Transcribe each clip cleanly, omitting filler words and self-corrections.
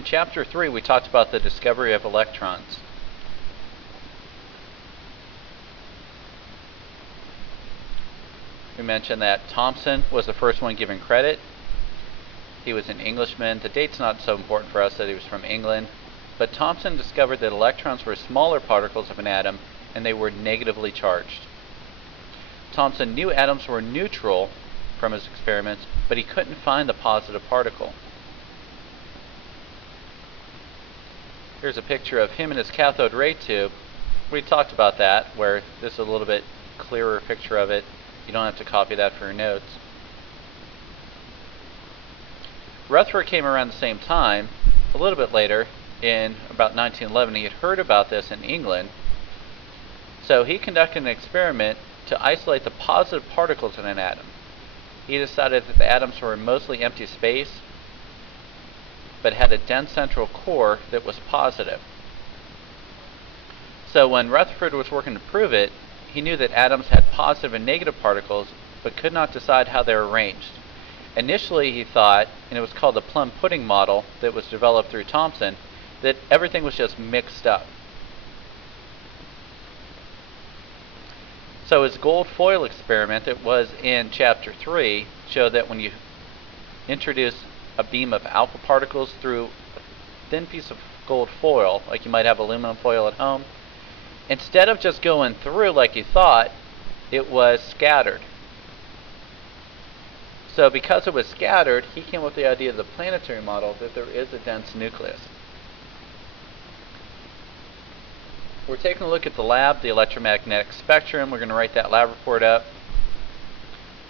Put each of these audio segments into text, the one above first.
In Chapter 3, we talked about the discovery of electrons. We mentioned that Thomson was the first one given credit. He was an Englishman. The date's not so important for us that he was from England. But Thomson discovered that electrons were smaller particles of an atom and they were negatively charged. Thomson knew atoms were neutral from his experiments, but he couldn't find the positive particle. Here's a picture of him and his cathode ray tube. We talked about that, where this is a little bit clearer picture of it. You don't have to copy that for your notes. Rutherford came around the same time, a little bit later, in about 1911. He had heard about this in England, so he conducted an experiment to isolate the positive particles in an atom. He decided that the atoms were mostly empty space, but had a dense central core that was positive. So when Rutherford was working to prove it, he knew that atoms had positive and negative particles, but could not decide how they were arranged. Initially he thought, and it was called the plum pudding model that was developed through Thomson, that everything was just mixed up. So his gold foil experiment that was in Chapter 3 showed that when you introduce a beam of alpha particles through a thin piece of gold foil, like you might have aluminum foil at home, instead of just going through like you thought, it was scattered. So because it was scattered, he came up with the idea of the planetary model, that there is a dense nucleus. We're taking a look at the lab, the electromagnetic spectrum. We're going to write that lab report up.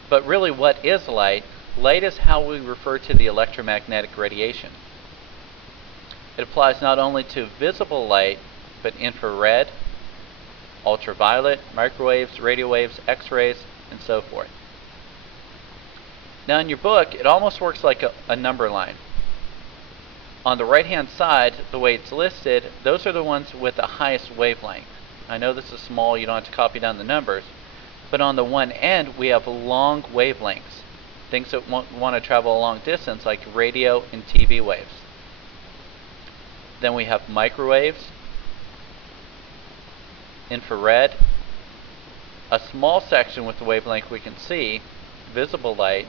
But really, what is light? Light is how we refer to the electromagnetic radiation. It applies not only to visible light, but infrared, ultraviolet, microwaves, radio waves, X-rays, and so forth. Now in your book, it almost works like a number line. On the right-hand side, the way it's listed, those are the ones with the highest wavelength. I know this is small, you don't have to copy down the numbers, but on the one end, we have long wavelengths, things that want to travel a long distance, like radio and TV waves. Then we have microwaves, infrared, a small section with the wavelength we can see, visible light,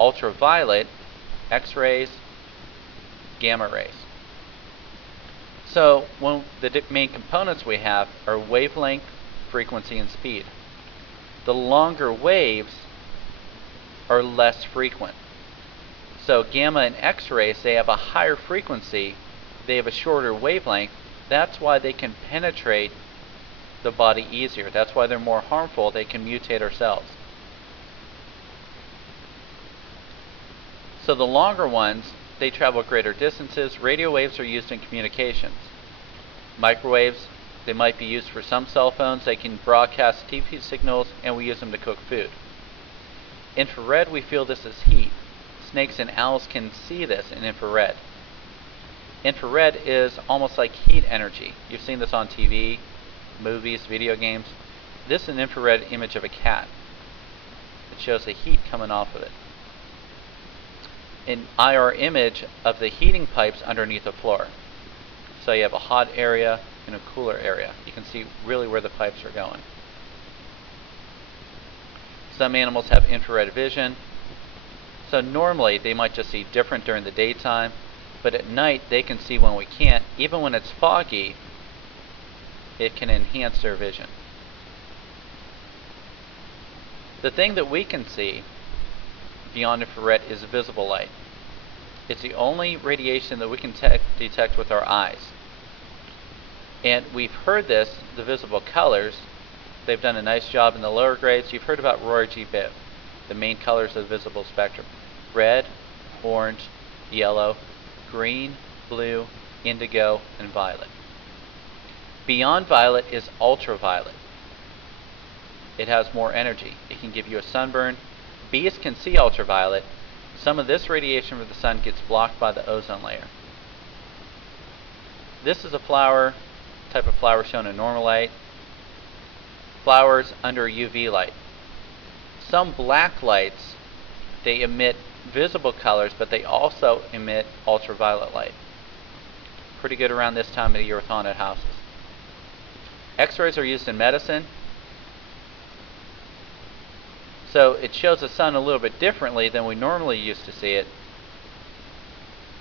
ultraviolet, X-rays, gamma rays. So the main components we have are wavelength, frequency, and speed. The longer waves are less frequent. So gamma and X-rays, they have a higher frequency, they have a shorter wavelength. That's why they can penetrate the body easier. That's why they're more harmful. They can mutate our cells. So the longer ones, they travel greater distances. Radio waves are used in communications. Microwaves, they might be used for some cell phones. They can broadcast TV signals, and we use them to cook food. Infrared, we feel this as heat. Snakes and owls can see this in infrared. Infrared is almost like heat energy. You've seen this on TV, movies, video games. This is an infrared image of a cat. It shows the heat coming off of it. An IR image of the heating pipes underneath the floor. So you have a hot area and a cooler area. You can see really where the pipes are going. Some animals have infrared vision. So normally they might just see different during the daytime, but at night they can see when we can't. Even when it's foggy, it can enhance their vision. The thing that we can see beyond infrared is visible light. It's the only radiation that we can detect with our eyes. And we've heard this, the visible colors. They've done a nice job in the lower grades. You've heard about Roy G. Biv, the main colors of the visible spectrum. Red, orange, yellow, green, blue, indigo, and violet. Beyond violet is ultraviolet. It has more energy. It can give you a sunburn. Bees can see ultraviolet. Some of this radiation from the sun gets blocked by the ozone layer. This is a flower, type of flower shown in normal light. Flowers under UV light. Some black lights, they emit visible colors, but they also emit ultraviolet light. Pretty good around this time of the year with haunted houses. X-rays are used in medicine. So it shows the sun a little bit differently than we normally used to see it.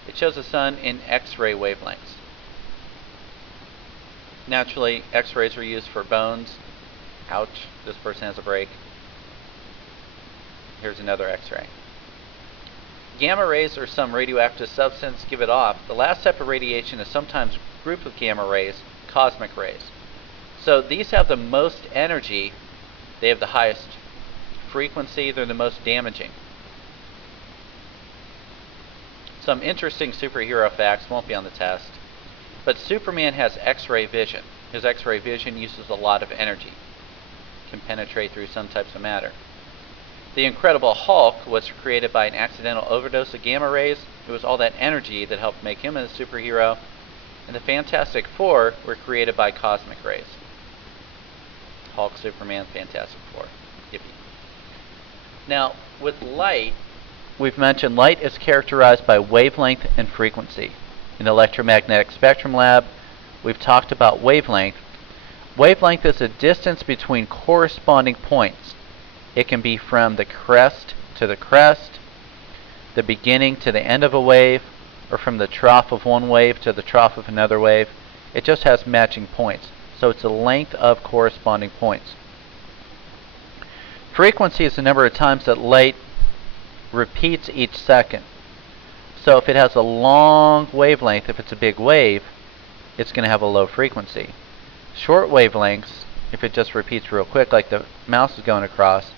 It shows the sun in X-ray wavelengths. Naturally, X-rays are used for bones. Ouch, this person has a break. Here's another X-ray. Gamma rays or some radioactive substance give it off. The last type of radiation is sometimes a group of gamma rays, cosmic rays. So these have the most energy. They have the highest frequency. They're the most damaging. Some interesting superhero facts won't be on the test. But Superman has X-ray vision. His X-ray vision uses a lot of energy. Can penetrate through some types of matter. The Incredible Hulk was created by an accidental overdose of gamma rays. It was all that energy that helped make him a superhero. And the Fantastic Four were created by cosmic rays. Hulk, Superman, Fantastic Four. Yippee. Now, with light, we've mentioned light is characterized by wavelength and frequency. In the electromagnetic spectrum lab, we've talked about wavelength. Wavelength is the distance between corresponding points. It can be from the crest to the crest, the beginning to the end of a wave, or from the trough of one wave to the trough of another wave. It just has matching points. So it's the length of corresponding points. Frequency is the number of times that light repeats each second. So if it has a long wavelength, if it's a big wave, it's going to have a low frequency. Short wavelengths, if it just repeats real quick like the mouse is going across,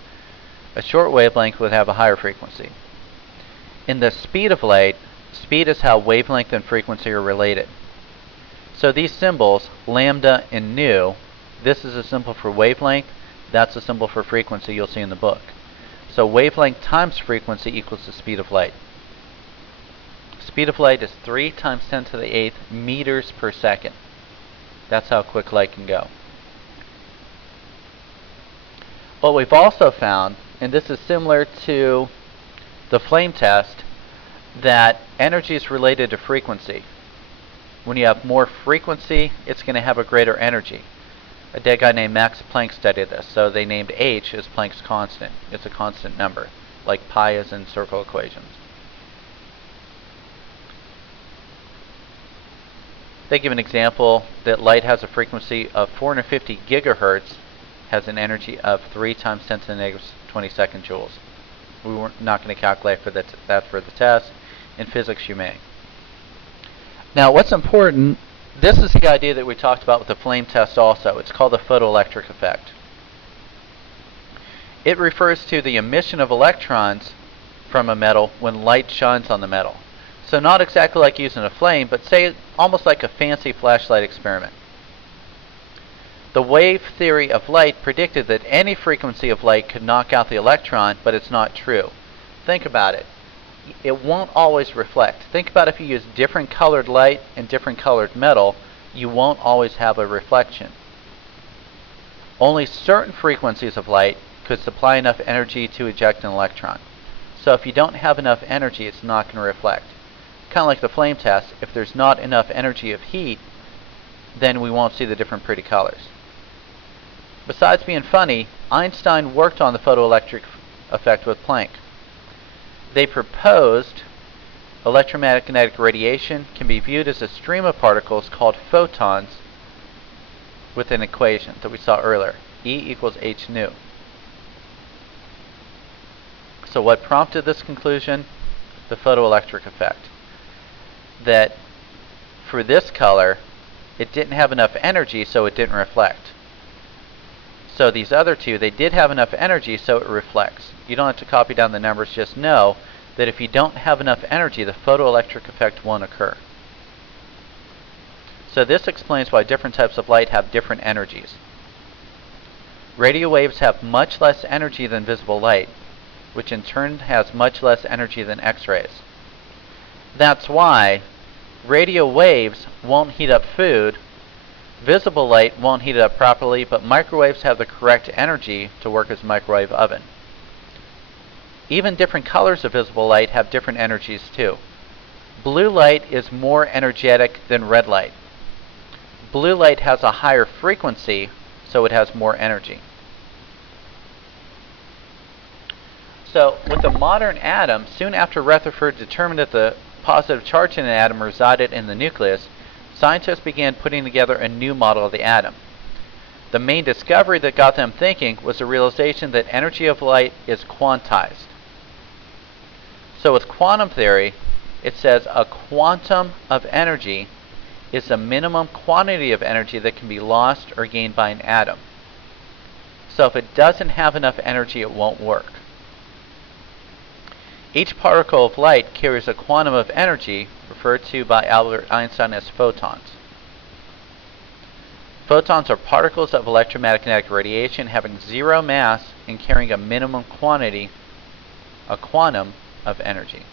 a short wavelength would have a higher frequency. In the speed of light, speed is how wavelength and frequency are related. So these symbols, lambda and nu, this is a symbol for wavelength, that's a symbol for frequency you'll see in the book. So wavelength times frequency equals the speed of light. Speed of light is 3 times 10 to the 8th meters per second. That's how quick light can go. What we've also found, and this is similar to the flame test, that energy is related to frequency. When you have more frequency, it's going to have a greater energy. A dead guy named Max Planck studied this, so they named h as Planck's constant. It's a constant number, like pi is in circle equations. They give an example that light has a frequency of 450 gigahertz, has an energy of 3 times 10 to the negative 22nd joules. We were not going to calculate for that for the test. In physics, you may. Now, what's important, this is the idea that we talked about with the flame test also. It's called the photoelectric effect. It refers to the emission of electrons from a metal when light shines on the metal. So not exactly like using a flame, but say almost like a fancy flashlight experiment. The wave theory of light predicted that any frequency of light could knock out the electron, but it's not true. Think about it. It won't always reflect. Think about if you use different colored light and different colored metal, you won't always have a reflection. Only certain frequencies of light could supply enough energy to eject an electron. So if you don't have enough energy, it's not going to reflect. Kind of like the flame test, if there's not enough energy of heat, then we won't see the different pretty colors. Besides being funny, Einstein worked on the photoelectric effect with Planck. They proposed electromagnetic radiation can be viewed as a stream of particles called photons with an equation that we saw earlier, E equals h nu. So what prompted this conclusion? The photoelectric effect. That for this color, it didn't have enough energy, so it didn't reflect. So these other two, they did have enough energy, so it reflects. You don't have to copy down the numbers, just know that if you don't have enough energy, the photoelectric effect won't occur. So this explains why different types of light have different energies. Radio waves have much less energy than visible light, which in turn has much less energy than X-rays. That's why radio waves won't heat up food, visible light won't heat it up properly, but microwaves have the correct energy to work as a microwave oven. Even different colors of visible light have different energies too. Blue light is more energetic than red light. Blue light has a higher frequency, so it has more energy. So, with the modern atom, soon after Rutherford determined that the positive charge in an atom resided in the nucleus, scientists began putting together a new model of the atom. The main discovery that got them thinking was the realization that energy of light is quantized. So with quantum theory, it says a quantum of energy is the minimum quantity of energy that can be lost or gained by an atom. So if it doesn't have enough energy, it won't work. Each particle of light carries a quantum of energy, referred to by Albert Einstein as photons. Photons are particles of electromagnetic radiation having zero mass and carrying a minimum quantity, a quantum of energy.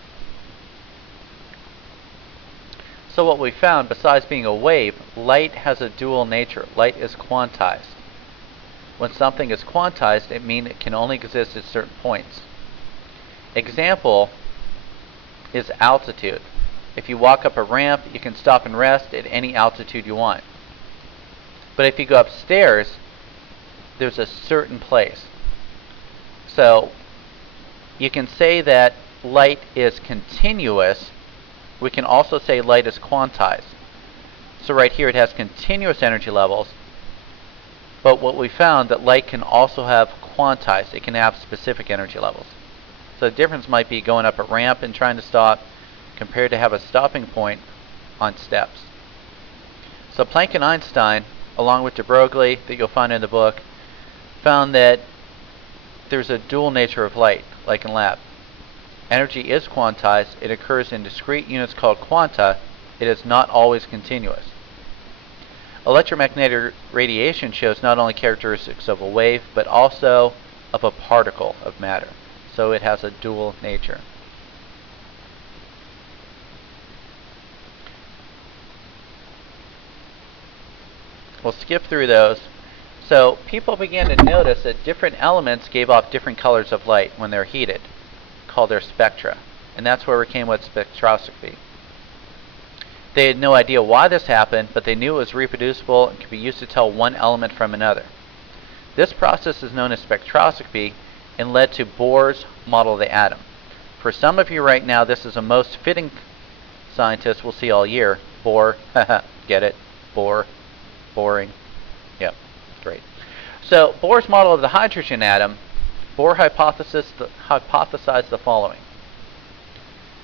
So what we found, besides being a wave, light has a dual nature. Light is quantized. When something is quantized, it means it can only exist at certain points. Example is altitude. If you walk up a ramp, you can stop and rest at any altitude you want. But if you go upstairs, there's a certain place. So you can say that light is continuous. We can also say light is quantized. So right here it has continuous energy levels. But what we found that light can also have quantized. It can have specific energy levels. So the difference might be going up a ramp and trying to stop compared to have a stopping point on steps. So Planck and Einstein, along with de Broglie that you'll find in the book, found that there's a dual nature of light, like in lab. Energy is quantized. It occurs in discrete units called quanta. It is not always continuous. Electromagnetic radiation shows not only characteristics of a wave, but also of a particle of matter. So it has a dual nature. We'll skip through those. So people began to notice that different elements gave off different colors of light when they're heated, called their spectra. And that's where we came with spectroscopy. They had no idea why this happened, but they knew it was reproducible and could be used to tell one element from another. This process is known as spectroscopy and led to Bohr's model of the atom. For some of you right now, this is the most fitting scientist we'll see all year. Bohr, get it? Bohr, boring. Yep, great. So Bohr's model of the hydrogen atom, Bohr hypothesized the following.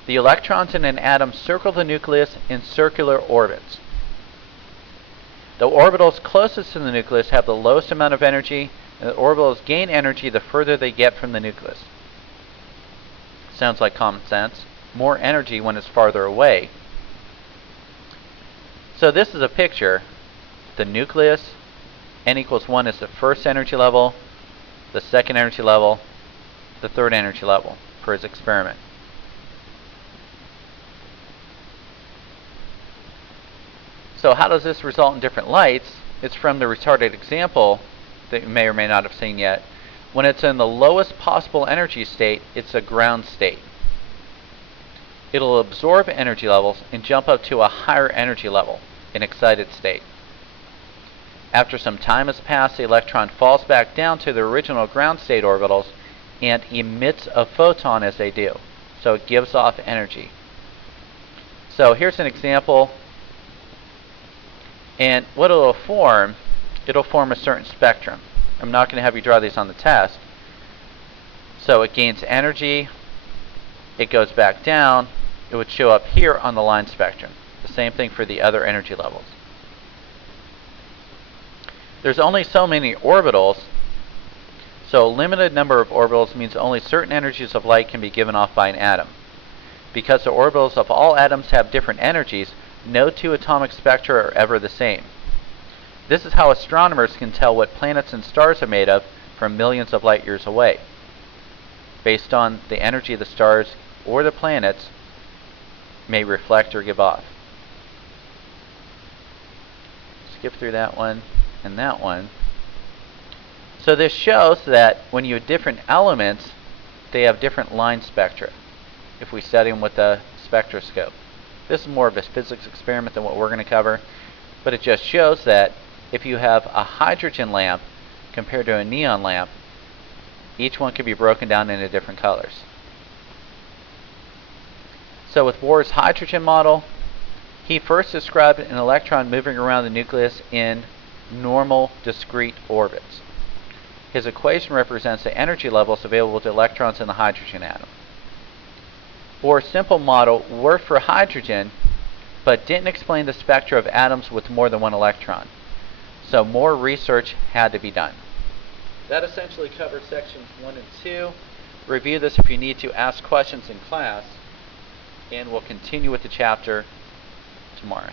The electrons in an atom circle the nucleus in circular orbits. The orbitals closest to the nucleus have the lowest amount of energy, and the orbitals gain energy the further they get from the nucleus. Sounds like common sense. More energy when it's farther away. So this is a picture. The nucleus, n equals 1 is the first energy level, the second energy level, the third energy level for his experiment. So how does this result in different lights? It's from the retarded example that you may or may not have seen yet. When it's in the lowest possible energy state, it's a ground state. It'll absorb energy levels and jump up to a higher energy level, an excited state. After some time has passed, the electron falls back down to the original ground state orbitals and emits a photon as they do. So it gives off energy. So here's an example. And what it'll form a certain spectrum. I'm not going to have you draw these on the test. So it gains energy, it goes back down, it would show up here on the line spectrum. The same thing for the other energy levels. There's only so many orbitals, so a limited number of orbitals means only certain energies of light can be given off by an atom. Because the orbitals of all atoms have different energies, no two atomic spectra are ever the same. This is how astronomers can tell what planets and stars are made of from millions of light years away. Based on the energy the stars or the planets may reflect or give off. Skip through that one and that one. So this shows that when you have different elements, they have different line spectra if we study them with a spectroscope. This is more of a physics experiment than what we're going to cover, but it just shows that if you have a hydrogen lamp compared to a neon lamp, each one can be broken down into different colors. So with Bohr's hydrogen model, he first described an electron moving around the nucleus in normal discrete orbits. His equation represents the energy levels available to electrons in the hydrogen atom. Bohr's simple model worked for hydrogen, but didn't explain the spectra of atoms with more than one electron. So more research had to be done. That essentially covers sections 1 and 2. Review this if you need to ask questions in class, and we'll continue with the chapter tomorrow.